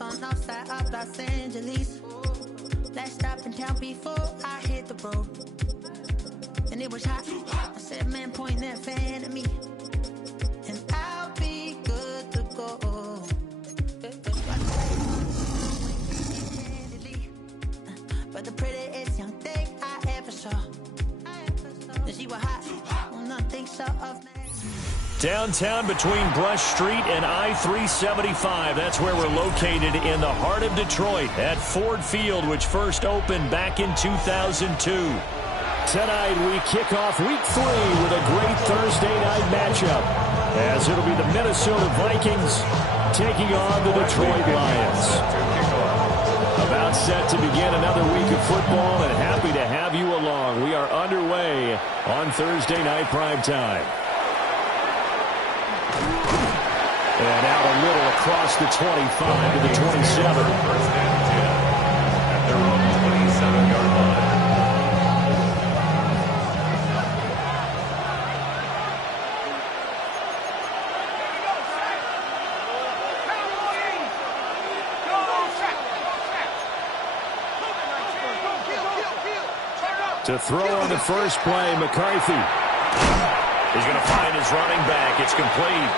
on outside of Los Angeles. Last stop in town before I hit the road. And it was hot. I said, man, point that fan at me. And I'll be good to go. But the prettiest young thing I ever saw. She was hot. Nothing so of me. Downtown between Brush Street and I-375. That's where we're located in the heart of Detroit at Ford Field, which first opened back in 2002. Tonight we kick off Week 3 with a great Thursday night matchup, as it'll be the Minnesota Vikings taking on the Detroit Lions. About set to begin another week of football, and happy to have you along. We are underway on Thursday night primetime. And out a little across the 25 to the 27. First and 10 at their own 27-yard line. To throw on the first play, McCarthy. He's going to find his running back. It's complete.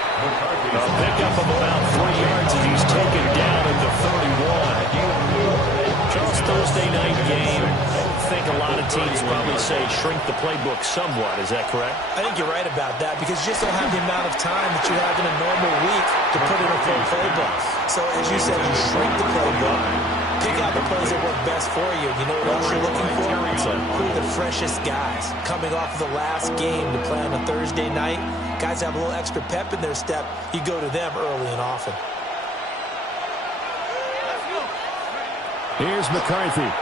A pickup of about 3 yards as he's taken down at the 31. Charles, Thursday night game. I think a lot of teams probably say shrink the playbook somewhat. Is that correct? I think you're right about that because you just don't have the amount of time that you have in a normal week to put in a full playbook. So as you said, you shrink the playbook. Pick out the plays that work best for you. You know what else you're looking for? Who are the freshest guys coming off of the last game to play on a Thursday night? Guys have a little extra pep in their step. You go to them early and often. Here's McCarthy.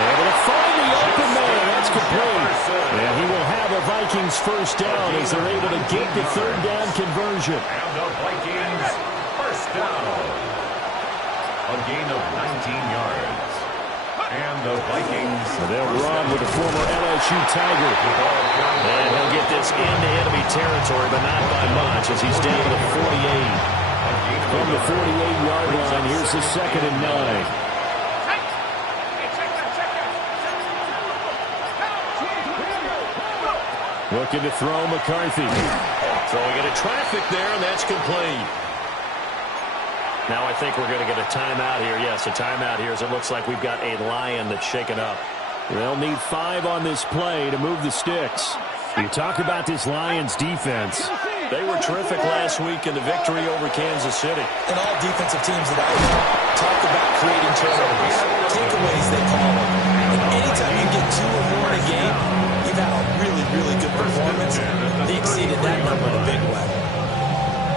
Able to find the open man. That's complete. And he will have a Vikings first down as they're able to get the third down conversion. And the Vikings first down. A gain of 19 yards. And the Vikings. They'll run with the former LSU Tiger. And he'll get this into enemy territory, but not by much as he's down to the 48. From the 48-yard line, here's the 2nd and 9. Looking to throw McCarthy. Throwing into traffic there, and that's complete. Now I think we're going to get a timeout here. Yes, a timeout here as it looks like we've got a Lion that's shaken up. They'll need 5 on this play to move the sticks. You talk about this Lions defense. They were terrific last week in the victory over Kansas City. And all defensive teams that I know talk about creating turnovers. Takeaways, they call them. And anytime you get 2 or more in a game, you've had a really, really good performance. They exceeded that number in a big way.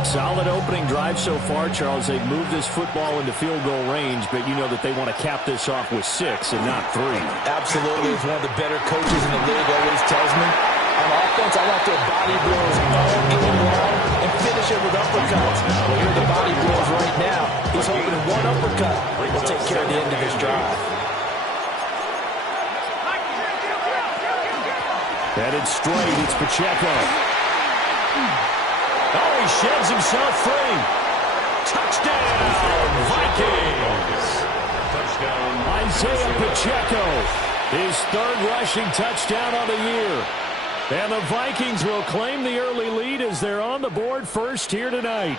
Solid opening drive so far, Charles. They've moved this football into field goal range, but you know that they want to cap this off with 6 and not 3. Absolutely. As one of the better coaches in the league always tells me, on offense, I like their body blows all game long and finish it with uppercuts. Well, here are the body blows right now. He's hoping that one uppercut will take care of the end of his drive. Headed straight, it's Pacheco. Oh, he sheds himself free. Touchdown, Vikings. Touchdown. Isaiah Pacheco, his 3rd rushing touchdown of the year. And the Vikings will claim the early lead as they're on the board first here tonight.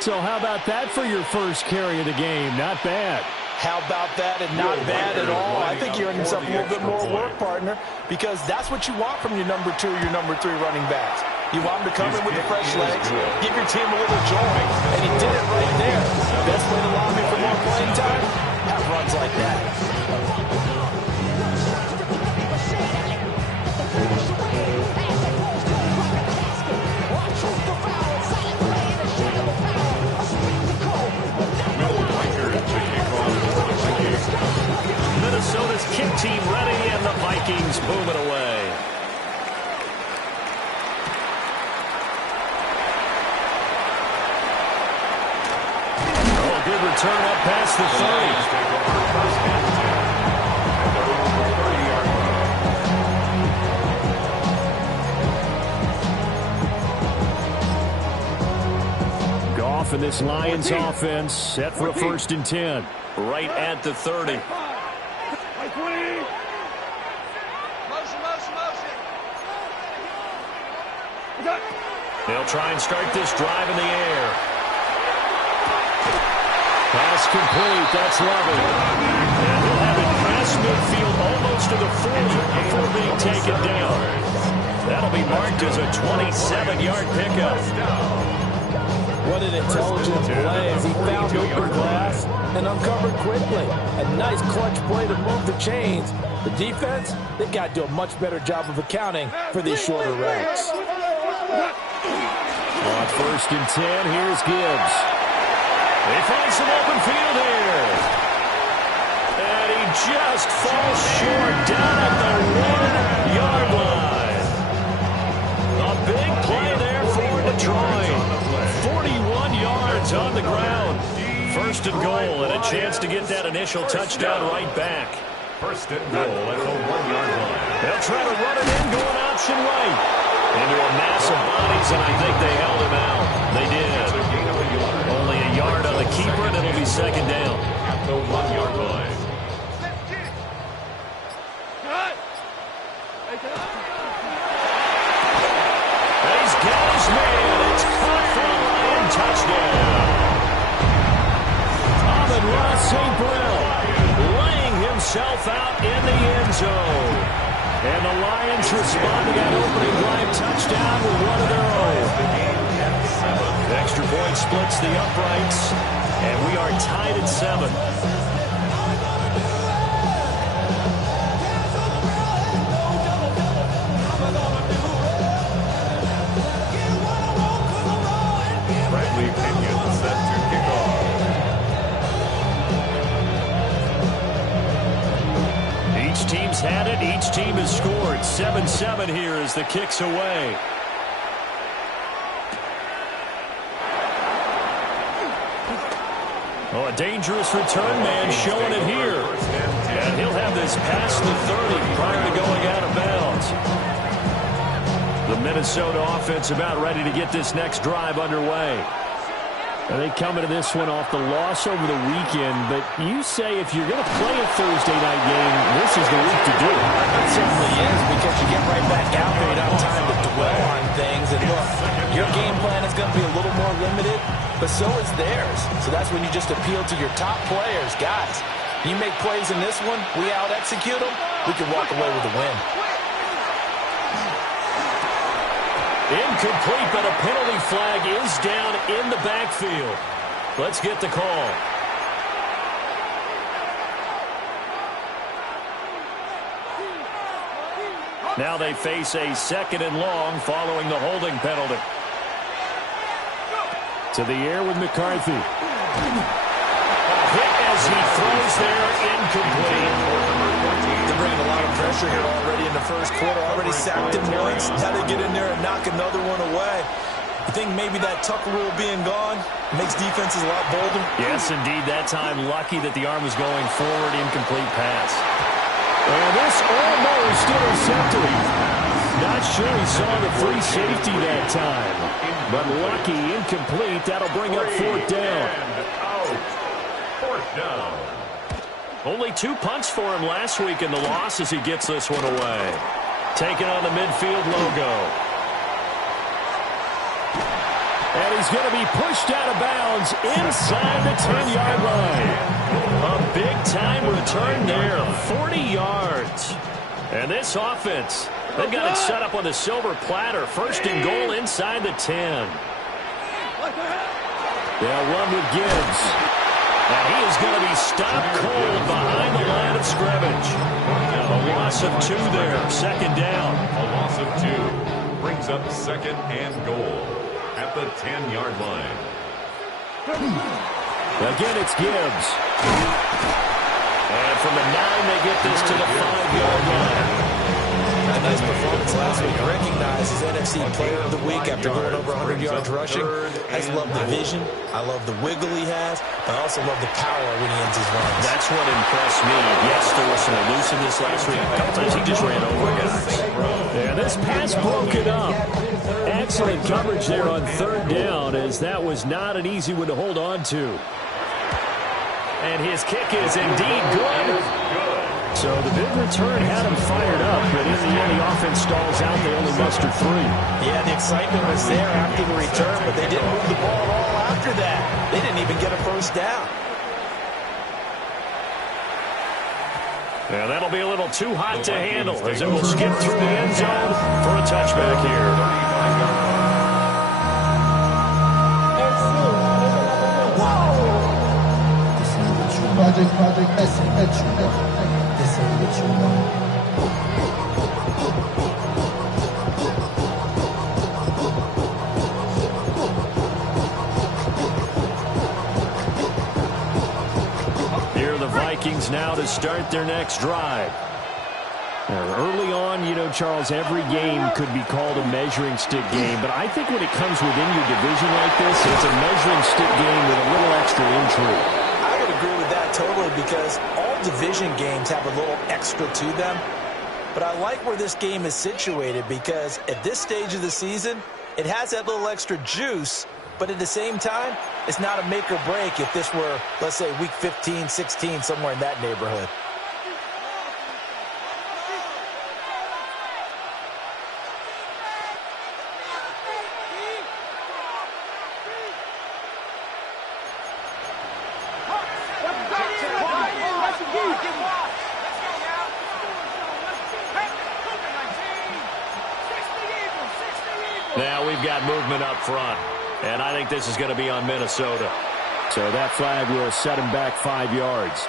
So how about that for your first carry of the game? Not bad. How about that, and not bad at all? I think you're earning yourself a little bit more work, partner, because that's what you want from your number 2 or your number 3 running backs. You want them to come in with the fresh legs, give your team a little joy, and he did it right there. Best way to allow me for more playing time? Have runs like that. Minnesota's kick team ready, and the Vikings boom it away. Oh, good return up past the 30. off, and this Lions offense set for a 1st and 10. Right at the 30. They'll try and start this drive in the air. Pass complete. That's level. And he'll have it past midfield almost to the 40 before being taken down. That'll be marked as a 27-yard pickup. What an intelligent play as he found open glass and uncovered quickly. A nice clutch play to move the chains. The defense, they've got to do a much better job of accounting for these shorter routes. On 1st and 10, here's Gibbs. They find some open field here. And he just falls short down at the 1-yard line. A big play there for Detroit. 41 yards on the ground. 1st and goal, and a chance to get that initial touchdown right back. 1st and goal at the 1-yard line. They'll try to run it in, going option right. Into a mass of bodies, and I think they held him out. They did. Only a yard on the keeper, and it'll be 2nd down. At the 1-yard line. He's got his man. It's caught for a Lion touchdown. Amon-Ra St. Brown laying himself out in the end zone. And the Lions respond to that opening drive touchdown with one of their own. The extra point splits the uprights, and we are tied at 7. Bradley Pinion set to kick off. Each team's had it. Each team has scored. 7-7 here as the kick's away. Oh, a dangerous return man showing it here. And he'll have this past the 30 prior to going out of bounds. The Minnesota offense about ready to get this next drive underway. And they come into this one off the loss over the weekend, but you say if you're going to play a Thursday night game, this is the week to do it. It certainly is, because you get right back out there. You don't have time to dwell on things. And look, your game plan is going to be a little more limited, but so is theirs. So that's when you just appeal to your top players. Guys, you make plays in this one, we out-execute them, we can walk away with a win. Incomplete, but a penalty flag is down in the backfield. Let's get the call. Now they face a 2nd and long following the holding penalty. To the air with McCarthy. A hit as he throws there, incomplete. They're bringing a lot of pressure here already in the first quarter. Already sacked him once. Now they get in there and knock another one away. You think maybe that Tucker rule being gone makes defenses a lot bolder? Yes, indeed. That time, lucky that the arm was going forward. Incomplete pass. And this almost intercepted him. Not sure he saw the free safety that time. But lucky, incomplete. That'll bring up 4th down. Out. 4th down. Only 2 punts for him last week in the loss as he gets this one away. Taking on the midfield logo. And he's going to be pushed out of bounds inside the 10-yard line. A big-time return there, 40 yards. And this offense, they've got it set up on the silver platter. 1st and goal inside the 10. They'll run with Gibbs. And he is going to be stopped cold behind the line of scrimmage. A loss of 2 there, 2nd down. A loss of 2 brings up 2nd and goal at the 10-yard line. Again, it's Gibbs. And from the 9, they get this to the 5-yard line. A nice performance last week. Recognized as NFC Player of the Week after going over 100 yards rushing. I just love the vision. I love the wiggle he has. I also love the power when he ends his runs. That's what impressed me. Yes, there was some elusiveness last week. A couple times he just ran over guys. And this pass broken up. Excellent coverage there on third down, as that was not an easy one to hold on to. And his kick is indeed good. So the big return had him fired up, but in the end, the offense stalls out. They only mustered 3. Yeah, the excitement was there after the return, but they didn't move the ball at all after that. They didn't even get a first down. Yeah, that'll be a little too hot to handle, as it will skip through the end zone for a touchback here. Here are the Vikings now to start their next drive. Early on, you know, Charles, every game could be called a measuring stick game, but I think when it comes within your division like this, it's a measuring stick game with a little extra intrigue. I would agree with that totally, because all division games have a little extra to them. But I like where this game is situated, because at this stage of the season, it has that little extra juice, but at the same time, it's not a make or break if this were, let's say, week 15, 16, somewhere in that neighborhood. Now we've got movement up front, and I think this is going to be on Minnesota. So that flag will set him back 5 yards.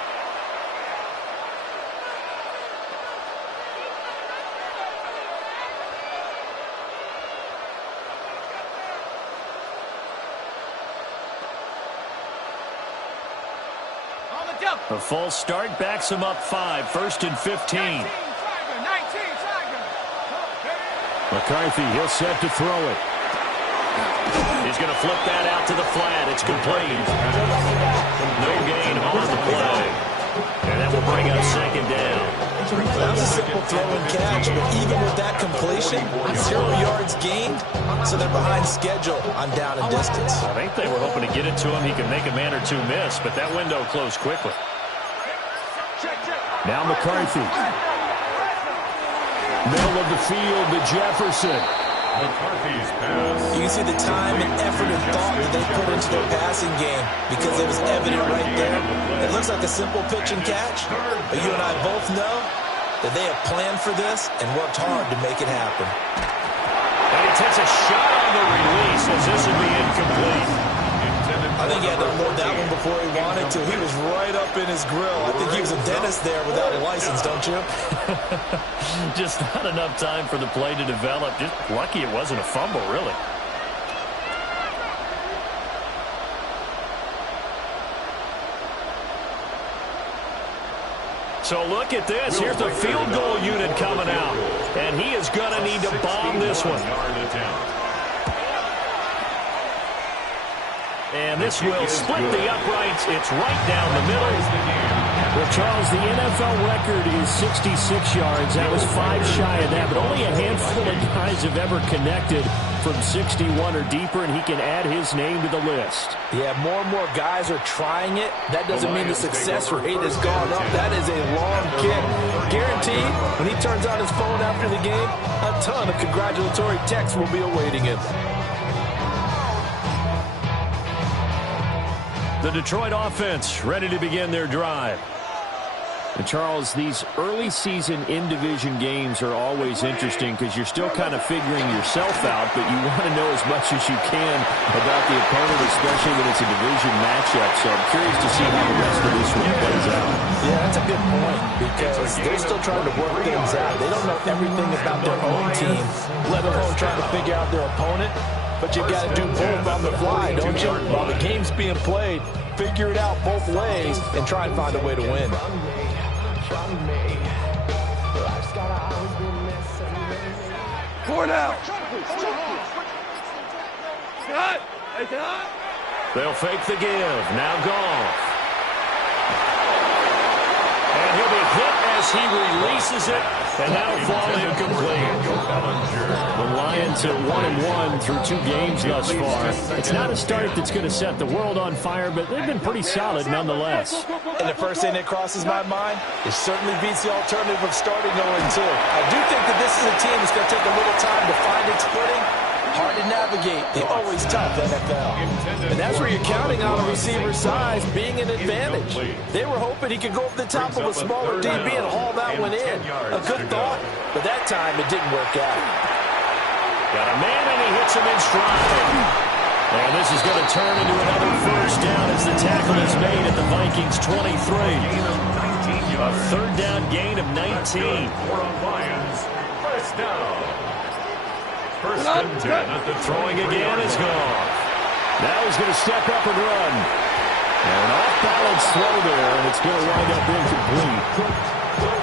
A false start backs him up 5, 1st and 15. McCarthy, he'll set to throw it. He's going to flip that out to the flat. It's complete. No gain on the play. And that will bring up 2nd down. That was a simple throw and catch, but even with that completion, 0 yards gained, so they're behind schedule on down and distance. I think they were hoping to get it to him. He could make a man or two miss, but that window closed quickly. Now McCarthy. Middle of the field to Jefferson. McCarthy's pass. You can see the time and effort and thought that they put into their passing game, because it was evident right there. It looks like a simple pitch and catch, but you and I both know that they have planned for this and worked hard to make it happen. And he takes a shot on the release, as this would be incomplete. I think he had to unload that one before he wanted to. He was right up in his grill. I think he was a dentist there without a license, don't you? Just not enough time for the play to develop. Just lucky it wasn't a fumble, really. So look at this. Here's the field goal unit coming out. And he is going to need to bomb this one. And this will split the uprights. It's right down the middle. Well, Charles, the NFL record is 66 yards. That was 5 shy of that, but only a handful of guys have ever connected from 61 or deeper, and he can add his name to the list. Yeah, more and more guys are trying it. That doesn't mean the success rate has gone up. That is a long kick. Guaranteed, when he turns on his phone after the game, a ton of congratulatory texts will be awaiting him. The Detroit offense ready to begin their drive. And Charles, these early season in-division games are always interesting because you're still kind of figuring yourself out, but you want to know as much as you can about the opponent, especially when it's a division matchup. So I'm curious to see how the rest of this one plays out. Yeah, that's a good point, because they're still trying to work things out. They don't know everything about their own team, let alone trying to figure out their opponent. But you've got to do both on the fly, don't you? While the game's being played, figure it out both ways and try and find a way to win. Cornell. They'll fake the give. Now Goff. And he'll be hit as he releases it, and that'll fall incomplete. The Lions Lions at 1-1 through 2 games thus far. It's not a start that's going to set the world on fire, but they've been pretty solid nonetheless. And the first thing that crosses my mind, it certainly beats the alternative of starting 0-2. I do think that this is a team that's going to take a little time to find its footing. Hard to navigate. They're always tough, NFL. And that's where you're counting on a receiver's size being an advantage. They were hoping he could go over the top of a smaller DB and haul that one in. A good thought, but that time it didn't work out. Got a man and he hits him in stride. And this is going to turn into another first down as the tackle is made at the Vikings 23. A third down gain of 19. First down. First and 10 at the throwing again is gone. Now he's going to step up and run. And an off-balance throw there, and it's going to wind up incomplete.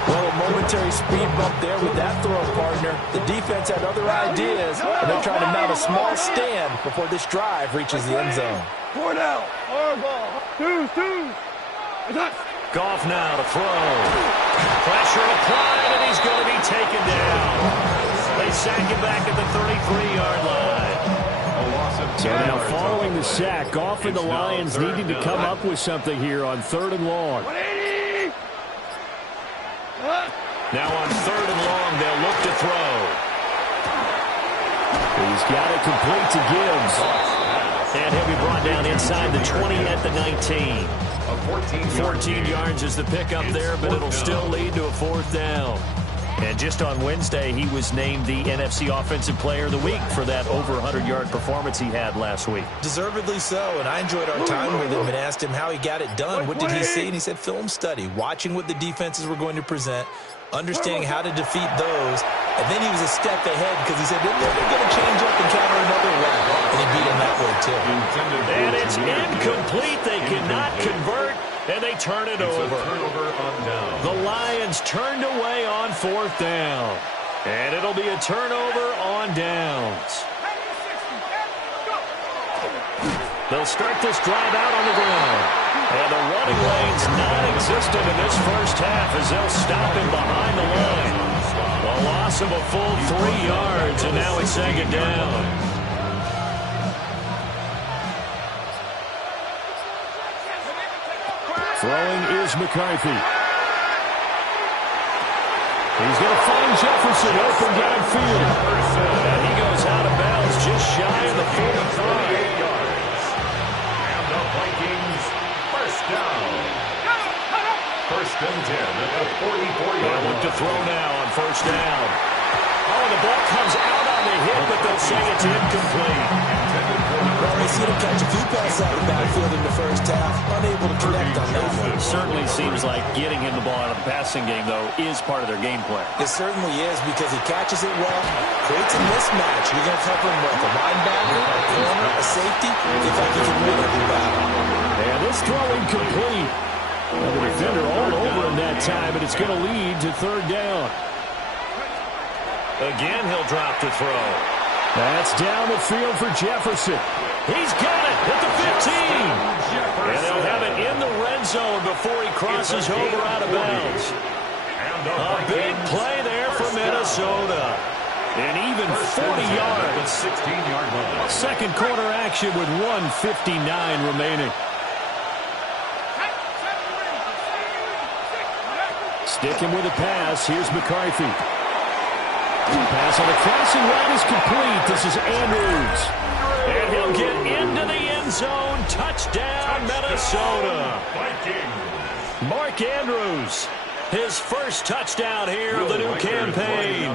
Well, a momentary speed bump there with that throw, partner. The defense had other ideas, and they're trying to mount a small stand before this drive reaches the end zone. 4 down. 4 ball. 2. Goff now to throw. Pressure applied, and he's going to be taken down. They sack him back at the 33-yard line. So now following the sack, Goff and the Lions needing to come up with something here on 3rd and long. Now on 3rd and long, they'll look to throw. He's got it complete to Gibbs. And he'll be brought down inside the 20 at the 19. 14 yards is the pickup there, but it'll still lead to a 4th down. And just on Wednesday, he was named the NFC Offensive Player of the Week for that over 100-yard performance he had last week. Deservedly so, and I enjoyed our time with him and asked him how he got it done. What did he see? And he said film study, watching what the defenses were going to present, understanding how to defeat those, and then he was a step ahead because he said they're going to change up and counter another way, and he beat him that way too. And it's incomplete. They cannot convert. And they turn it over. The Lions turned away on 4th down. And it'll be a turnover on downs. They'll start this drive out on the ground. And the running lane's non-existent in this first half as they'll stop him behind the line. A loss of a full 3 yards, and now it's 2nd down. Throwing is McCarthy. He's going to find Jefferson open downfield. And he goes out of bounds just shy of the 45. And the Vikings, first down. First and 10 at the 44-yard line. Look to throw now on 1st down. Oh, the ball comes out on the hit, but they'll say it's incomplete. Well, we see him catch a few passes out of the backfield in the first half, unable to connect on that one. Certainly seems like getting him the ball out of the passing game, though, is part of their game plan. It certainly is because he catches it well, creates a mismatch. You're going to cover him with a linebacker, a corner, a safety. In fact, he can win every battle. And this throw incomplete. And the defender all over him that time, and it's going to lead to 3rd down. Again, he'll drop to throw. That's down the field for Jefferson. He's got it at the 15. And they'll have it in the red zone before he crosses over out of bounds. A big play there for Minnesota. And even 40 yards. 16-yard line. Second quarter action with 1:59 remaining. Sticking with a pass. Here's McCarthy. Pass on the crossing route is complete. This is Andrews. And he'll get into the end zone. Touchdown, Minnesota. Mark Andrews, his first touchdown here of the new campaign.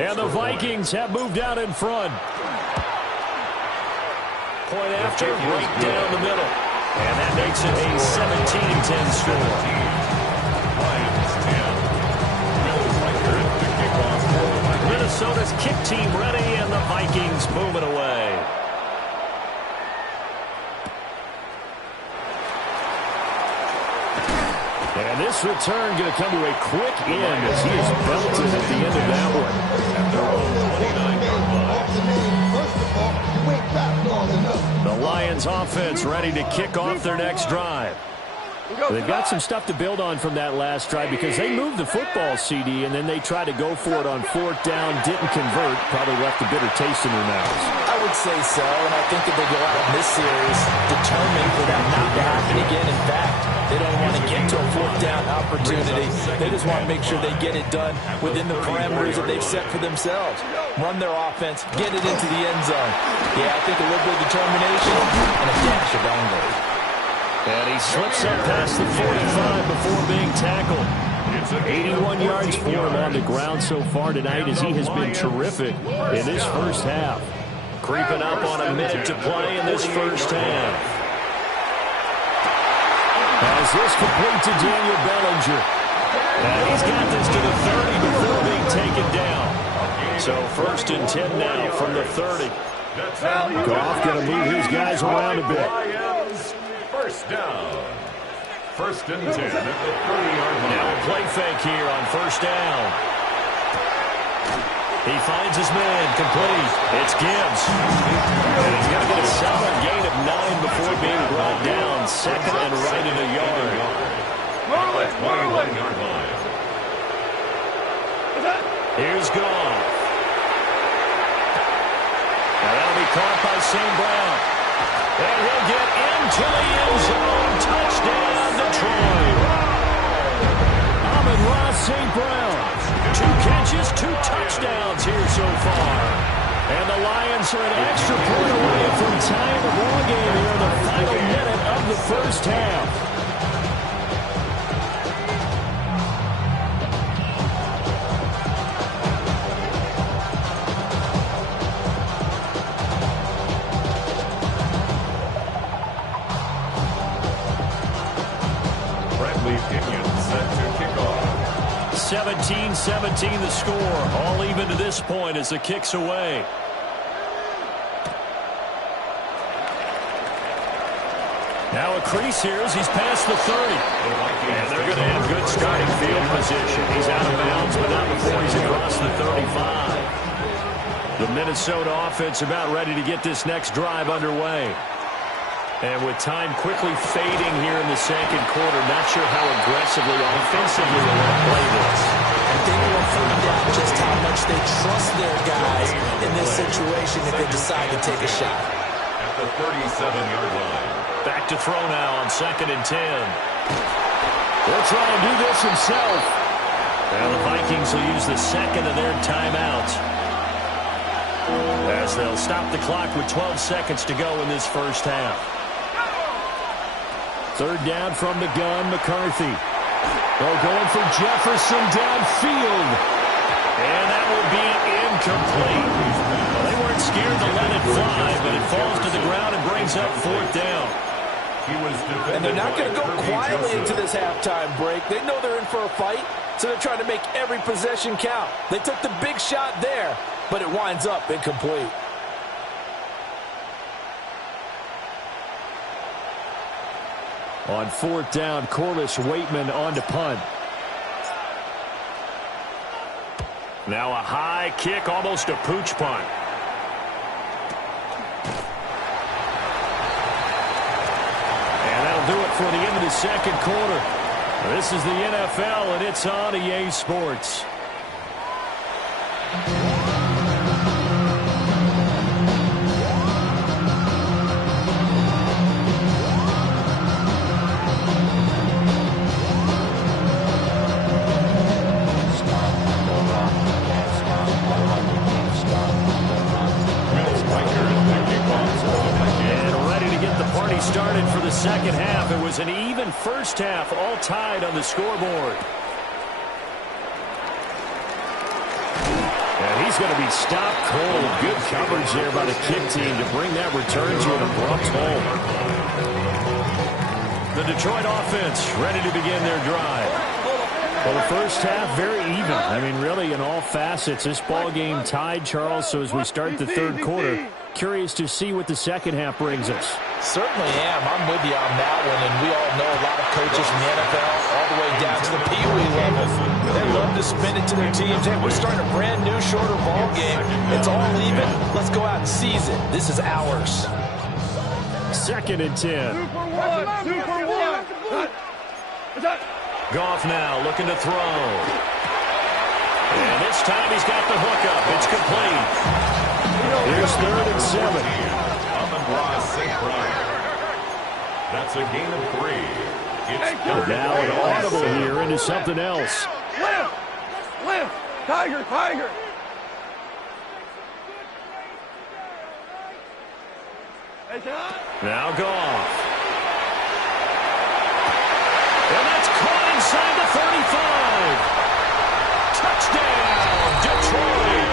And the Vikings have moved out in front. Point after, right down the middle. And that makes it a 17-10 score. Minnesota's kick team ready, and the Vikings moving away. And this return going to come to a quick end as he is belted at the end of that one. The Lions offense ready to kick off their next drive. They've got some stuff to build on from that last drive because they moved the football, CD, and then they tried to go for it on fourth down, didn't convert, probably left a bitter taste in their mouths. I would say so, and I think that they go out in this series determined for that not to happen again. In fact, they don't want to get to a fourth down opportunity. They just want to make sure they get it done within the parameters that they've set for themselves. Run their offense, get it into the end zone. Yeah, I think a little bit of determination and a dash of anger. And he slips up past the 45 before being tackled. 81 yards for him on the ground so far tonight as he has been terrific in this first half. Creeping up on a minute to play in this first half. As this complete to Daniel Bellinger. And he's got this to the 30 before being taken down. So first and 10 now from the 30. Goff going to move his guys around a bit. First down. First and 10 at the 30-yard line. Now a play fake here on first down. He finds his man, complete. It's Gibbs. And he's got to get a solid gain of 9 before being brought down. Second and right at a yard. At the 21-yard line. Here's Goff. Now that'll be caught by St. Brown. And he'll get into the end zone. Touchdown, Detroit. Amon-Ra St. Brown. 2 catches, 2 touchdowns here so far. And the Lions are an extra point away from tying the ball game here in the final minute of the first half. Set to kick off. 17-17 the score. All even to this point as the kick's away. Now a crease here as he's past the 30. And they're going to have good starting field position. He's out of bounds, but not before he's across the 35. The Minnesota offense about ready to get this next drive underway. And with time quickly fading here in the second quarter, not sure how aggressively, offensively they want to play this. I think we'll find out just how much they trust their guys in this situation if they decide to take a shot. At the 37-yard line. Back to throw now on second and 10. They'll try and do this himself. And the Vikings will use the second of their timeouts. As they'll stop the clock with 12 seconds to go in this first half. Third down from the gun, McCarthy. They're going for Jefferson downfield. And that will be incomplete. Well, they weren't scared to let it fly, but it falls to the ground and brings up fourth down. And they're not going to go quietly into this halftime break. They know they're in for a fight, so they're trying to make every possession count. They took the big shot there, but it winds up incomplete. On fourth down, Corliss Waitman on to punt. Now a high kick, almost a pooch punt. And that'll do it for the end of the second quarter. This is the NFL, and it's on EA Sports. Started for the second half. It was an even first half, all tied on the scoreboard. And he's going to be stopped cold. Good coverage there by the kick team to bring that return to an abrupt halt. The Detroit offense ready to begin their drive. Well, the first half, very even. I mean, really, in all facets, this ball game tied, Charles. So as we start the third quarter, curious to see what the second half brings us. Certainly am. I'm with you on that one, and we all know a lot of coaches in the NFL all the way down to the Pee-wee level. They love to spin it to their teams. Hey, we're starting a brand new, shorter ball game. It's all even. Let's go out and seize it. This is ours. Second and 10. Super one. Goff now looking to throw. And this time he's got the hookup. It's complete. Here's 3rd and 7. That's a gain of 3. And now an audible here into something else. Lift! Tiger, Tiger! Now Goff. And that's caught inside the 35. Touchdown, Detroit.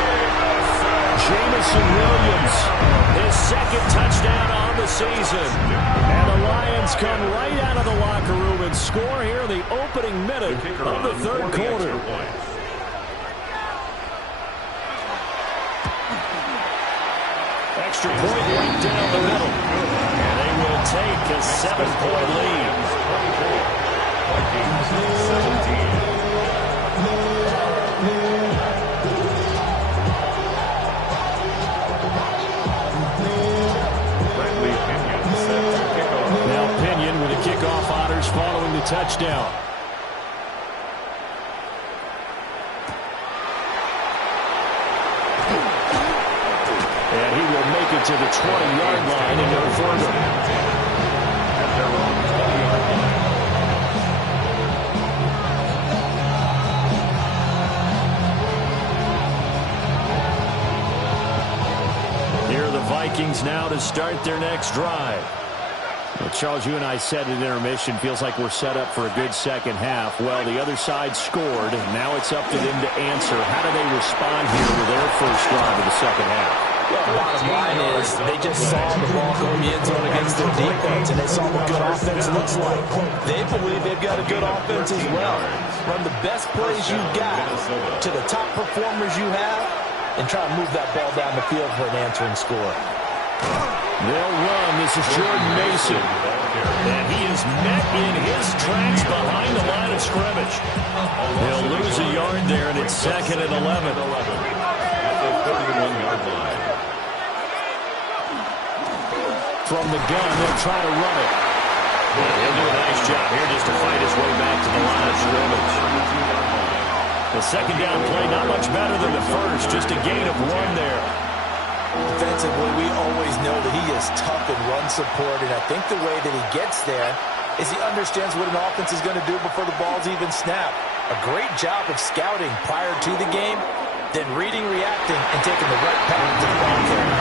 Jamison Williams, his 2nd touchdown on the season. And the Lions come right out of the locker room and score here in the opening minute of the 3rd quarter. Extra point right down the middle. And they will take a 7-point lead. Vikings 17. Now Pinion with a kickoff honors following the touchdown. And he will make it to the 20-yard line and go further. At their own 20-yard line. Here are the Vikings now to start their next drive. Well, Charles, you and I said at intermission, feels like we're set up for a good second half. Well, the other side scored. Now it's up to them to answer. How do they respond here with their first drive of the second half? Well, bottom line is they just saw the ball go in the end zone against their defense, and they saw what good offense looks like. They believe they've got a good offense as well. Run the best plays you've got to the top performers you have, and try to move that ball down the field for an answering score. They'll run. This is Jordan Mason. And he is met in his tracks behind the line of scrimmage. He'll lose a yard there, and it's 2nd and 11. At the 31-yard line. From the gun, they'll try to run it. And he'll do a nice job here just to fight his way back to the line of scrimmage. The second down play, not much better than the first, just a gain of 1 there. Defensively, we always know that he is tough in run support, and I think the way that he gets there is he understands what an offense is going to do before the ball's even snapped. A great job of scouting prior to the game, then reading, reacting, and taking the right path to the ball carrier.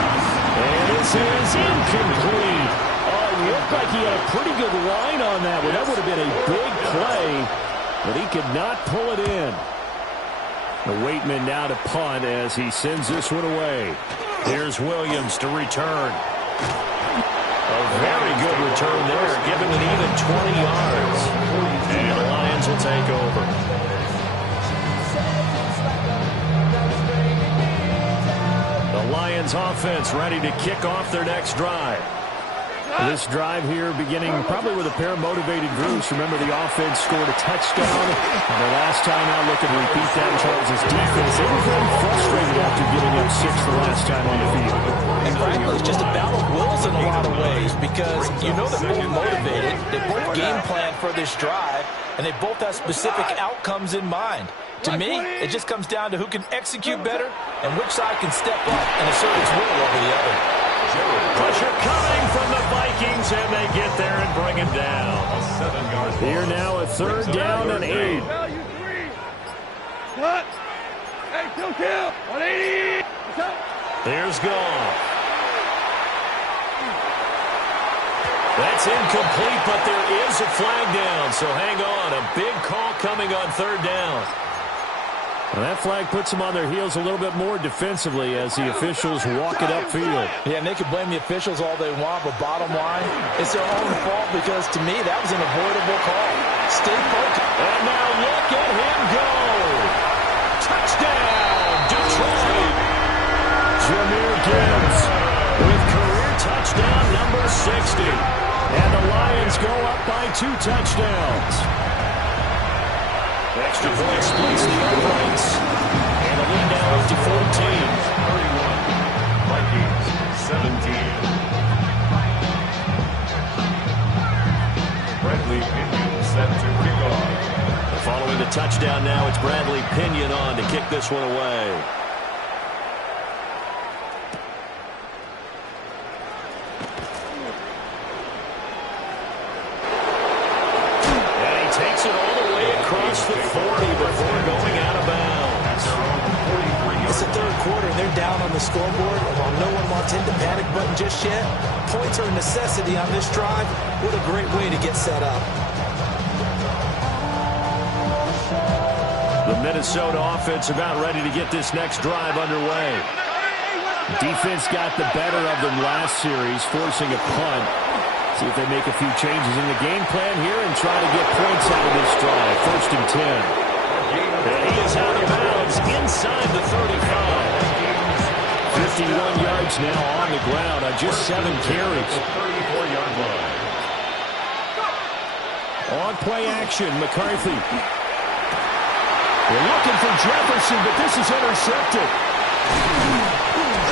And this is incomplete. Oh, it looked like he had a pretty good line on that one. That would have been a big play, but he could not pull it in. The Waitman now to punt as he sends this one away. Here's Williams to return. A very good return there. Give him an even 20 yards. And the Lions will take over. The Lions offense ready to kick off their next drive. This drive here beginning probably with a pair of motivated groups. Remember, the offense scored a touchdown. And the last time out, looking to repeat that, Charles' defense. They were very frustrated after giving up 6 the last time on the field. And frankly, it's just a battle of wills in a lot of ways because you know they're both motivated. They both game plan for this drive, and they both have specific outcomes in mind. To me, it just comes down to who can execute better and which side can step up and assert its will over the other. Pressure coming from the Vikings, and they get there and bring him down. Here now a 3rd down and 8. Cut! Hey, kill! 180! Here's Goff. That's incomplete, but there is a flag down, so hang on. A big call coming on 3rd down. And that flag puts them on their heels a little bit more defensively as the officials walk it upfield. Yeah, and they can blame the officials all they want, but bottom line, it's their own fault because, to me, that was an avoidable call. Stay focused. And now look at him go. Touchdown, Detroit. Jahmyr Gibbs with career touchdown number 60. And the Lions go up by 2 touchdowns. Extra point splits the uprights. And the lead now up to 14. 31. Vikings 17. Bradley Pinion set to kick off. touchdown now. It's Bradley Pinion on to kick this one away. Takes it all the way across the 40 before going out of bounds. It's the third quarter, and they're down on the scoreboard. And while no one wants to hit the panic button just yet, points are a necessity on this drive. What a great way to get set up. The Minnesota offense about ready to get this next drive underway. Defense got the better of them last series, forcing a punt. See if they make a few changes in the game plan here and try to get points out of this drive. 1st and 10. And he is out of bounds inside the 35. 51 yards now on the ground on just 7 carries. 34-yard line. On play action, McCarthy. They're looking for Jefferson, but this is intercepted.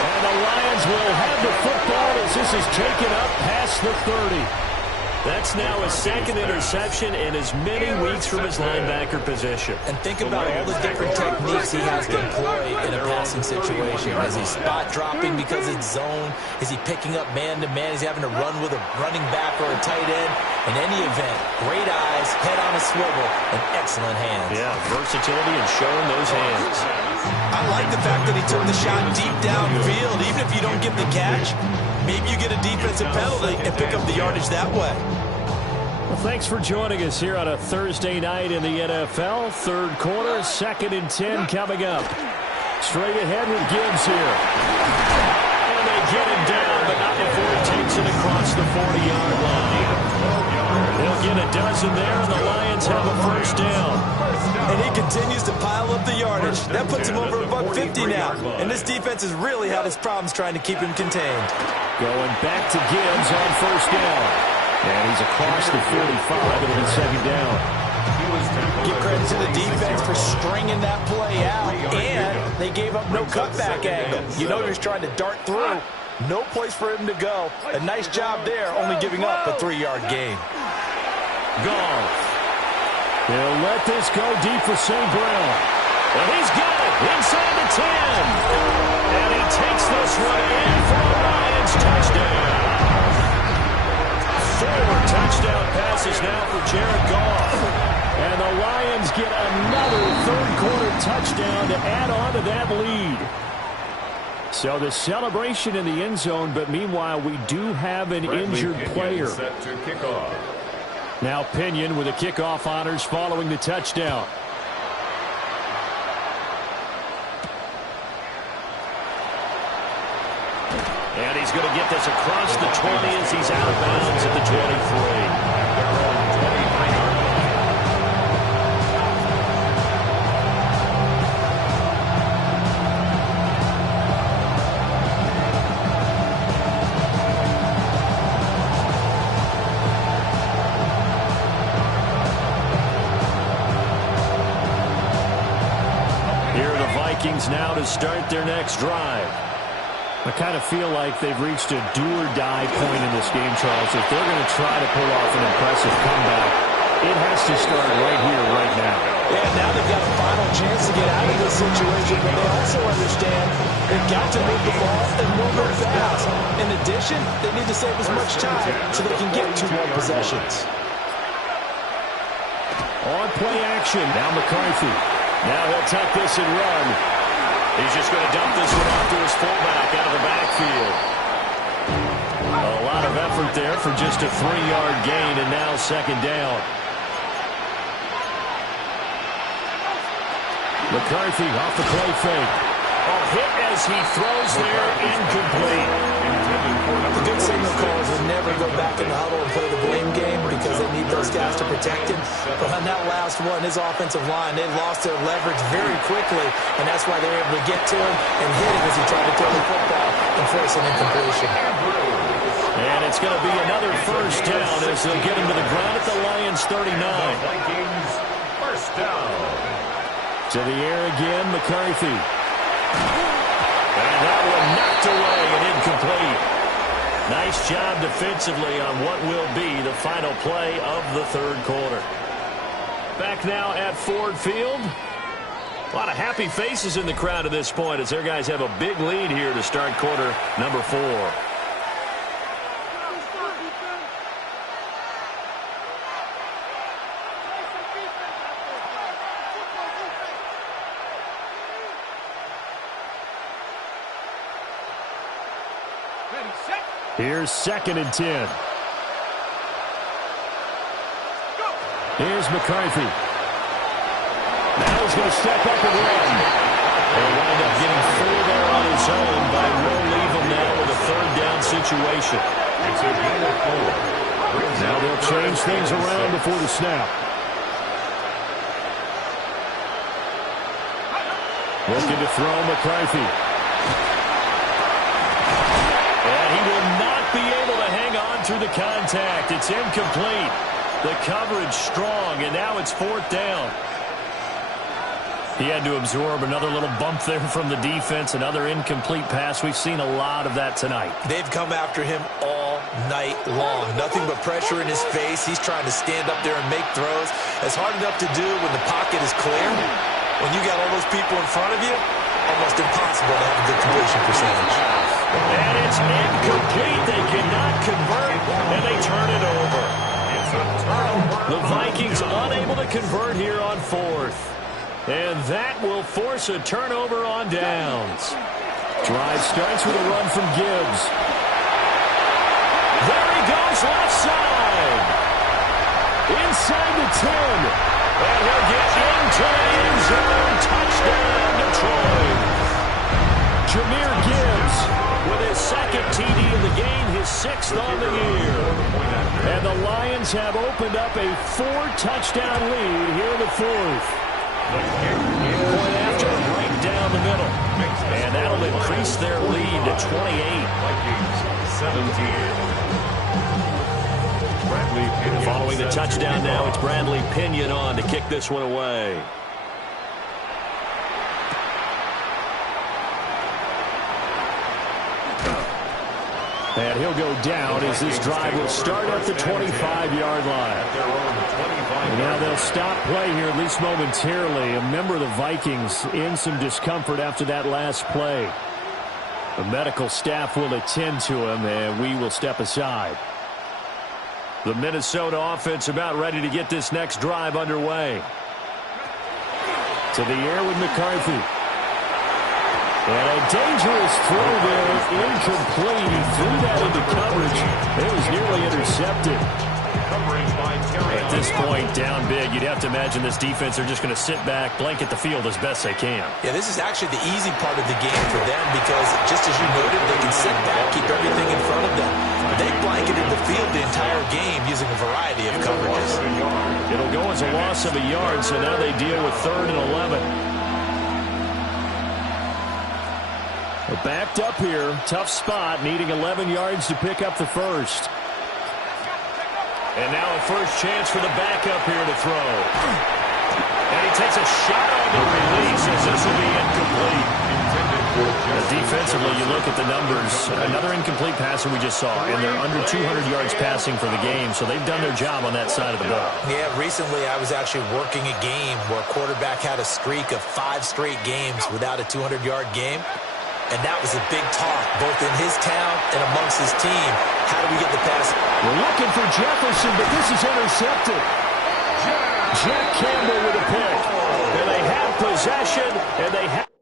And the Lions will have the football as this is taken up past the 30. That's now his 2nd interception in as many weeks from his linebacker position. And think about all the different techniques he has to employ in a passing situation. Is he spot dropping because it's zone? Is he picking up man-to-man? Is he having to run with a running back or a tight end? In any event, great eyes, head on a swivel, and excellent hands. Yeah, versatility and showing those hands. I like the fact that he took the shot deep downfield. Even if you don't get the catch, maybe you get a defensive penalty and pick up the yardage that way. Well, thanks for joining us here on a Thursday night in the NFL. 3rd quarter, 2nd and 10 coming up. Straight ahead with Gibbs here. And they get him down, but not before he takes it across the 40-yard line. They'll get a dozen there, and the Lions have a 1st down. And he continues to pile up the yardage. That puts him over $150 now. And this defense has really had its problems trying to keep him contained. Going back to Gibbs on 1st down. And he's across the 45. It'll be 2nd down. Give credit to the defense for stringing that play out. And they gave up no cutback angle. You know he was trying to dart through. No place for him to go. A nice job there, only giving up a 3-yard gain. Goff. They'll let this go deep for St. Brown. And he's got it inside the 10. And he takes this one in for a Lions touchdown. 4 touchdown passes now for Jared Goff. And the Lions get another 3rd quarter touchdown to add on to that lead. So the celebration in the end zone, but meanwhile we do have an injured player. Set to kick off. Now Pinion with the kickoff honors following the touchdown. And he's going to get this across the 20 as he's out of bounds at the 23. Vikings now to start their next drive. I kind of feel like they've reached a do-or-die point in this game, Charles. If they're going to try to pull off an impressive comeback, it has to start right here, right now. Yeah, now they've got a final chance to get out of this situation, but they also understand they've got to move the ball and move it fast. In addition, they need to save as much time so they can get 2 more possessions. On play action, now McCarthy. Now he'll tuck this and run. He's just going to dump this one off to his fullback out of the backfield. A lot of effort there for just a 3-yard gain, and now 2nd down. McCarthy off the play fake. Hit as he throws there, incomplete. The good signal calls will never go back in the huddle and play the blame game because they need those guys to protect him. But on that last one, his offensive line, they lost their leverage very quickly, and that's why they were able to get to him and hit him as he tried to throw the football and force an incompletion. And it's going to be another 1st down as they'll get him to the ground at the Lions 39. Vikings 1st down. To the air again, McCarthy. And that one knocked away and incomplete. Nice job defensively on what will be the final play of the 3rd quarter. Back now at Ford Field. A lot of happy faces in the crowd at this point as their guys have a big lead here to start quarter number 4. Here's 2nd and 10. Here's McCarthy. Now he's going to step up and run. He'll wind up getting 4 there on his own, but it will leave him now with a 3rd down situation. It's a gain of 4. Now they'll change things around before the snap. Looking to throw McCarthy. And he will not be able to hang on through the contact. It's incomplete. The coverage strong, and now it's 4th down. He had to absorb another little bump there from the defense, another incomplete pass. We've seen a lot of that tonight. They've come after him all night long. Nothing but pressure in his face. He's trying to stand up there and make throws. It's hard enough to do when the pocket is clear. When you got all those people in front of you, almost impossible to have a good completion percentage. And it's incomplete. They cannot convert, and they turn it over. The Vikings unable to convert here on 4th. And that will force a turnover on downs. Drive starts with a run from Gibbs. There he goes left side. Inside the 10. And he'll get into the end zone. Touchdown, Detroit. Jahmyr Gibbs with his 2nd TD in the game, his 6th on the year. And the Lions have opened up a 4-touchdown lead here in the 4th. Point after, right down the middle. And that'll increase their lead to 28. Vikings 17. Following the touchdown now, it's Bradley Pinion on to kick this one away. And he'll go down as this drive will start at the 25-yard line. And now they'll stop play here, at least momentarily. A member of the Vikings in some discomfort after that last play. The medical staff will attend to him, and we will step aside. The Minnesota offense about ready to get this next drive underway. To the air with McCarthy. And a dangerous throw there, incomplete. He threw that into coverage. It was nearly intercepted. At this point, down big, you'd have to imagine this defense, they're just going to sit back, blanket the field as best they can. Yeah, this is actually the easy part of the game for them because, just as you noted, they can sit back, keep everything in front of them. They blanketed the field the entire game using a variety of coverages. It'll go as a loss of a yard, so now they deal with 3rd and 11. Backed up here, tough spot, needing 11 yards to pick up the 1st. And now a first chance for the backup here to throw. And he takes a shot on the release as this will be incomplete. Defensively, you look at the numbers. Another incomplete passer we just saw, and they're under 200 yards passing for the game, so they've done their job on that side of the ball. Yeah, recently I was actually working a game where a quarterback had a streak of 5 straight games without a 200-yard game. And that was a big talk, both in his town and amongst his team. How do we get the pass? We're looking for Jefferson, but this is intercepted. Jack Campbell with a pick. And they have possession, and they have...